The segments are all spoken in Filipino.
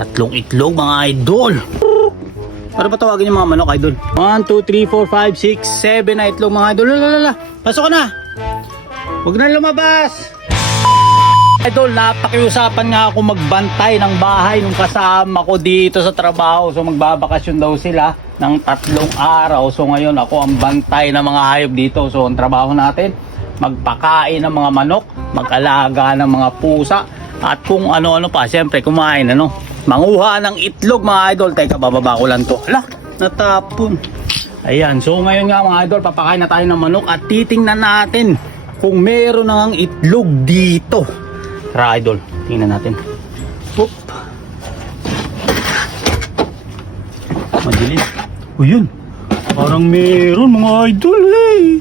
Tatlong itlog mga idol. Para ba tawagin yung mga manok idol? 1, 2, 3, 4, 5, 6, 7 na itlog mga idol. Lalala. Pasok ka na. Huwag na lumabas. Idol, napakiusapan nga ako magbantay ng bahay nung kasama ko dito sa trabaho. So magbabakasyon daw sila ng 3 araw. So ngayon ako ang bantay ng mga hayop dito. So ang trabaho natin, magpakain ng mga manok, mag-alaga ng mga pusa, at kung ano-ano pa, siyempre kumain manguha ng itlog mga idol. Teka, bababa ko lang to. Hala, natapon. Ayan, so ngayon nga mga idol, papakain na tayo ng manok at titingnan natin kung meron nang itlog dito. Tara idol, tingnan natin. Oop. Madilim. O yun, parang meron mga idol eh.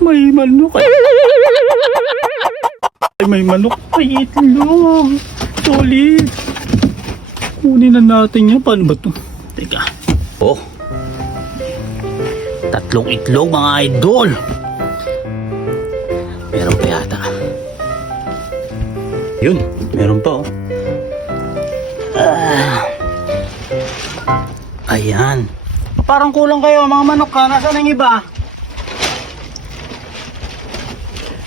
May manok. Ay, may manok. Ay, itlog. Solid. Kunin na natin yan. Paano ba ito? Teka. Oh. 3 itlog mga idol. Meron pa yata. Yun. Meron pa oh. Ayan. Parang kulang kayo mga manok ka. Nasaan ang iba?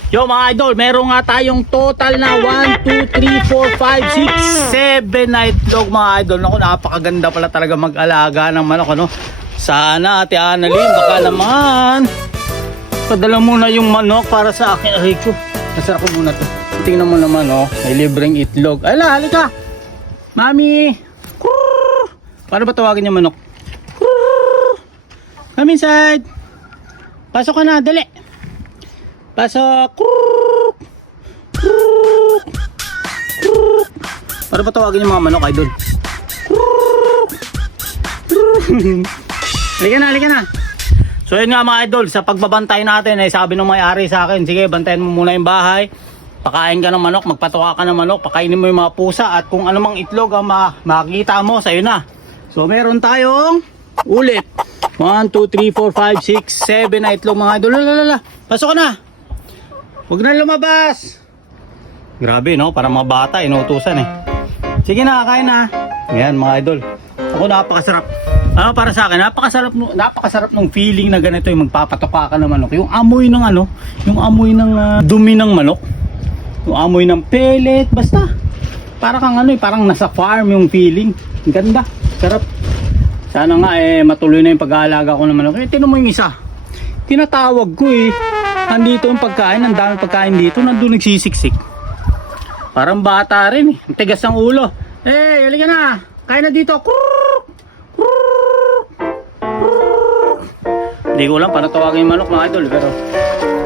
Yo mga idol, meron nga tayong total na 1, 2, 3, 4, 5, 6, 7 na itlog mga idol. Naku, napakaganda pala talaga mag-alaga ng manok ano. Sana Ate Annalyn, baka naman padala muna yung manok para sa akin. Aray ko, nasarap ko muna to. Tingnan mo naman oh, may libreng itlog. Ayla, halika Mami. Paano ba tawagin yung manok? Come inside. Pasok ka na, dali. Pasok. Para ba tawagin yung mga manok idol? Halika na. So yun nga mga idol, sa pagbabantay natin ay sabi ng may-ari sa akin, sige bantayan mo muna yung bahay, pakain ka ng manok, magpatuka ka ng manok, pakainin mo yung mga pusa, at kung anumang itlog ang makikita mo, sa'yo na. So meron tayong ulit 1, 2, 3, 4, 5, 6, 7 na itlog mga idol. Lalala. Pasok ka na. Huwag na lumabas. Grabe no, para mga bata inuutusan eh. Sige na, kain na. Ayan mga idol. Ako napakasarap. Para sa akin, napakasarap ng feeling na ganito yung magpapatuka ka ng manok. Yung amoy ng yung amoy ng dumi ng manok. Yung amoy ng pellet, basta. Para kang parang nasa farm yung feeling. Ang ganda, sarap. Sana nga matuloy na yung pag-aalaga ko ng manok. Tinan mo yung isa. Tinatawag ko eh. Andito yung pagkain, ang daming pagkain dito, nandun nagsisiksik. Parang bata rin eh, ang tigas ng ulo. Halika na, kain na dito. Hindi ko lang paano tawagin yung manok mga idol, pero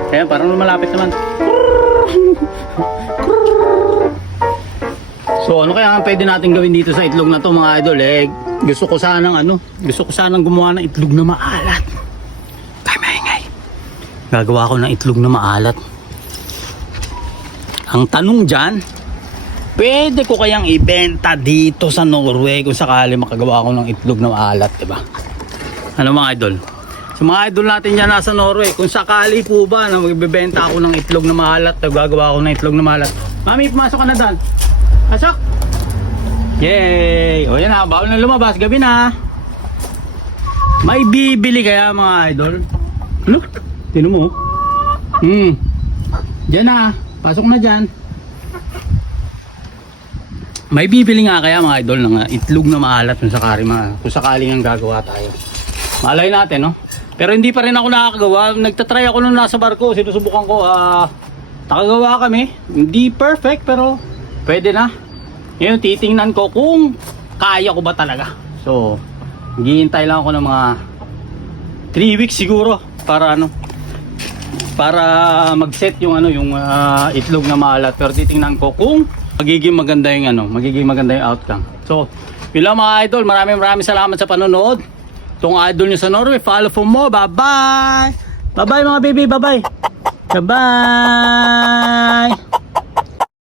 kaya parang malapit naman. So ano kaya ang pwede natin gawin dito sa itlog na to mga idol gusto ko sanang gumawa ng itlog na maalat. Gagawa ko ng itlog na maalat. Ang tanong dyan, pwede ko kayang ibenta dito sa Norway kung sakali makagawa ko ng itlog na maalat, diba? Ano mga idol? Sa mga idol natin dyan nasa Norway, kung sakali po ba na magbibenta ako ng itlog na maalat, gagawa ko ng itlog na maalat. Mami, pumasok ka na dyan. Pasok! Yay! O yan na, bawal na lumabas, gabi na. May bibili kaya mga idol? Ano? Tino mo? Diyan na. Pasok na dyan. May bibili nga kaya mga idol ng itlog na maalat kung sakaling ang gagawa tayo. Malay natin, no? Pero hindi pa rin ako nakakagawa. Nagtatry ako nung nasa barko. Sinusubukan ko. Nakagawa kami. Hindi perfect pero pwede na. Ngayon titingnan ko kung kaya ko ba talaga. So, hihintay lang ako ng mga 3 weeks siguro para mag-set yung itlog na maalat. Pero titingnan ko kung magiging maganda yung outcome. So, yun lang mga idol. Maraming salamat sa panonood. Itong idol nyo sa Norway, follow for more. Bye-bye! Bye-bye mga baby, bye-bye! Bye-bye!